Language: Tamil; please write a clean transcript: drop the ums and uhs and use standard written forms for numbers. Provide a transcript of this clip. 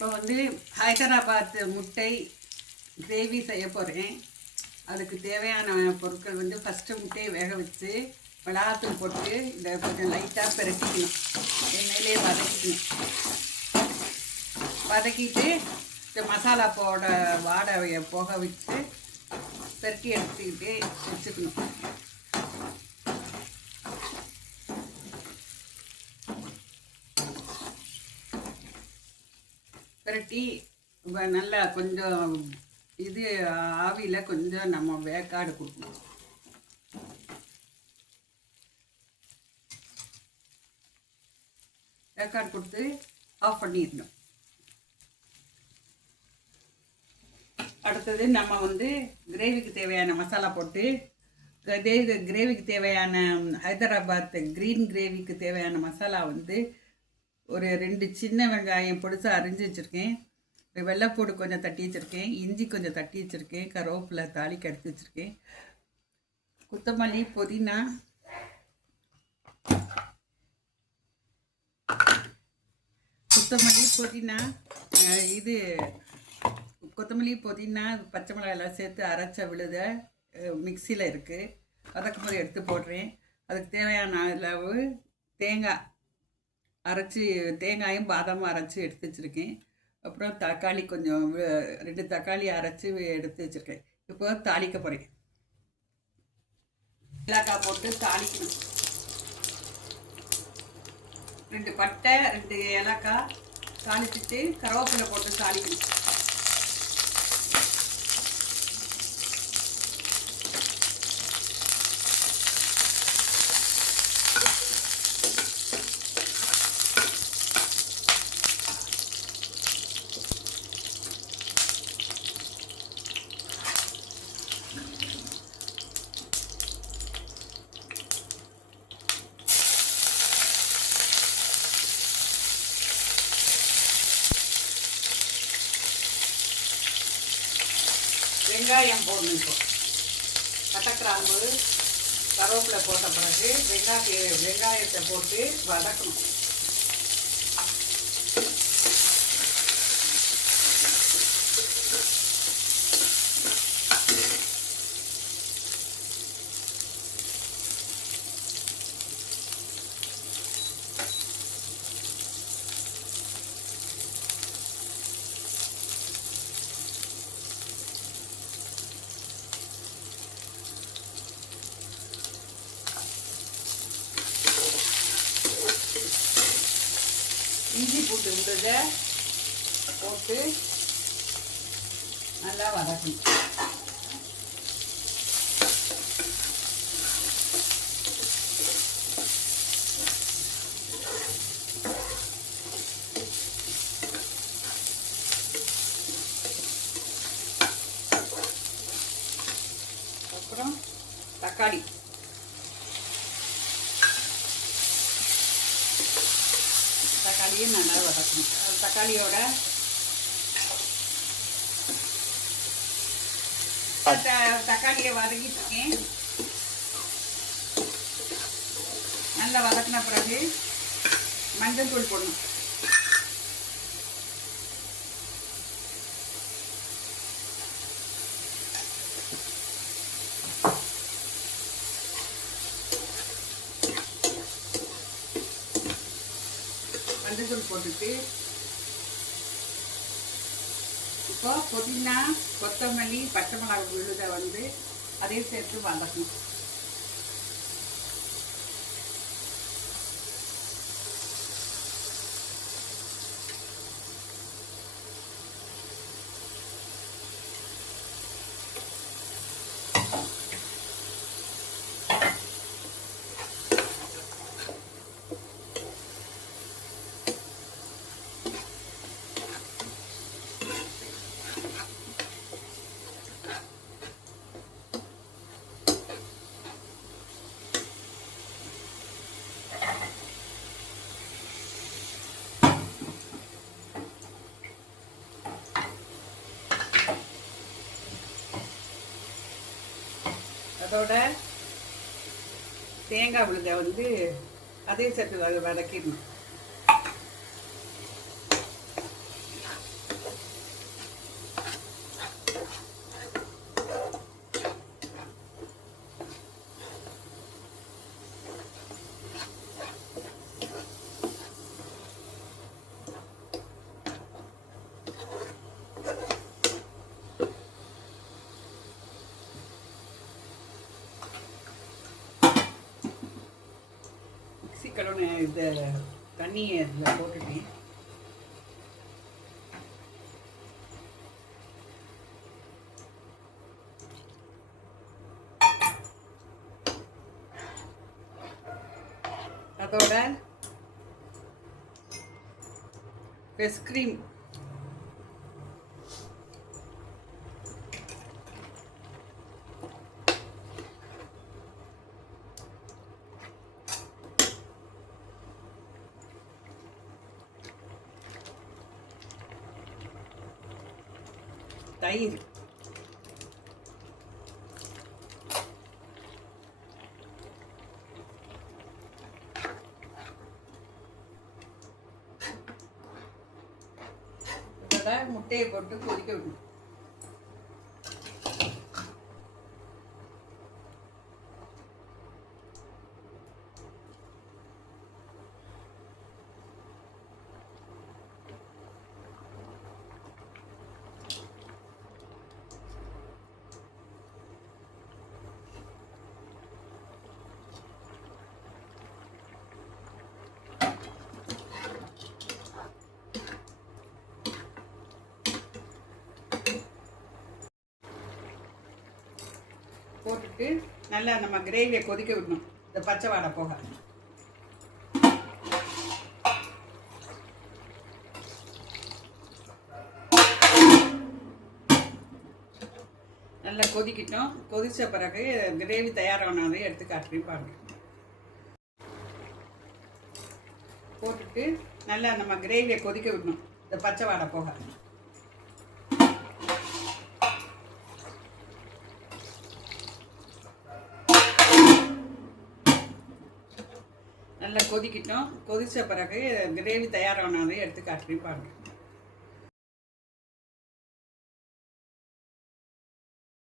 இப்போ வந்து ஹைதராபாத் முட்டை கிரேவி செய்ய போகிறேன். அதுக்கு தேவையான பொருட்கள் வந்து ஃபஸ்ட்டு முட்டையை வேக வச்சு மிளகாத்தூள் போட்டு இதை கொஞ்சம் லைட்டாக பிரட்டிக்கணும். எண்ணெயிலே வதக்கிட்டு இந்த மசாலா வாடை போக வச்சு பெருட்டி எடுத்துக்கிட்டு வச்சுக்கணும். பெரட்டி நல்லா கொஞ்சம் இது ஆவியில் கொஞ்சம் நம்ம வேக்காடு கொடுக்கணும். வேக்காடு கொடுத்து ஆஃப் பண்ணிடணும். அடுத்தது நம்ம வந்து கிரேவிக்கு தேவையான மசாலா போட்டு கிரேவிக்கு தேவையான ஹைதராபாத் க்ரீன் கிரேவிக்கு தேவையான மசாலா வந்து ஒரு 2 சின்ன வெங்காயம் பொடிசாக அரிஞ்சு வச்சுருக்கேன். வெள்ளைப்பூடு கொஞ்சம் தட்டி வச்சுருக்கேன். இஞ்சி கொஞ்சம் தட்டி வச்சுருக்கேன். கருவேப்பிலை தாளிக்கு எடுத்து வச்சுருக்கேன். கொத்தமல்லி புதினா கொத்தமல்லி புதினா பச்சை மிளகாய் எல்லாம் சேர்த்து அரைச்ச விழுத மிக்சியில் இருக்குது. வதக்கும் போது எடுத்து போடுறேன். அதுக்கு தேவையான அளவு தேங்காயும் பாதாமும் அரைச்சி எடுத்து வச்சுருக்கேன். அப்புறம் தக்காளி கொஞ்சம் 2 தக்காளி அரைச்சி எடுத்து வச்சுருக்கேன். இப்போ தாளிக்க போகிறேன். ஏலக்காய் போட்டு தாளிக்கணும். 2 பட்டை 2 ஏலக்காய் தாளிச்சுட்டு கருவேப்பிலை போட்டு தாளிக்கணும். வெங்காயம் போடணும். இப்போ பட்டைக்கிராம்பு கருவேப்பிலை போட்ட பிறகு வெங்காயத்தை போட்டு வதக்கணும். இஞ்சி பூண்டு விழுதை போட்டு நல்லா வதக்கணும். அப்புறம் தக்காளி தக்காளியும் நல்லா வதக்கணும். தக்காளியோட தக்காளியை வதக்கிட்டு இருக்கேன். நல்லா வதக்கின பிறகு மஞ்சள் தூள் போடணும். மஞ்சள் போட்டுட்டு இப்போ புதினா கொத்தமல்லி பச்சை மிளகாய் விழுதை வந்து அதையும் சேர்த்து வதக்கணும். அதோட தேங்காய் விழுதை வந்து அதே சேர்த்து வதக்கிடணும். இந்த தண்ணியை இதில் போட்டுட்டேன். அதோட ஃப்ரெஷ் க்ரீம் தயிர் முட்டையை போட்டு கொதிக்க விடணும். போட்டுட்டு நல்லா நம்ம கிரேவியை கொதிக்க விடணும். இந்த பச்சை வாடை போக நல்லா கொதிக்கிட்டோம். கொதிச்ச பிறகு கிரேவி தயாரானதை எடுத்து காட்டுறேன் பாருங்க. போட்டுட்டு நல்லா நம்ம கிரேவியை கொதிக்க விடணும். இந்த பச்சை வாடை போக நல்லா கொதிக்கிட்டோம். கொதிச்ச பிறகு கிரேவி தயாரானதை எடுத்து காட்டுறேன் பாருங்க.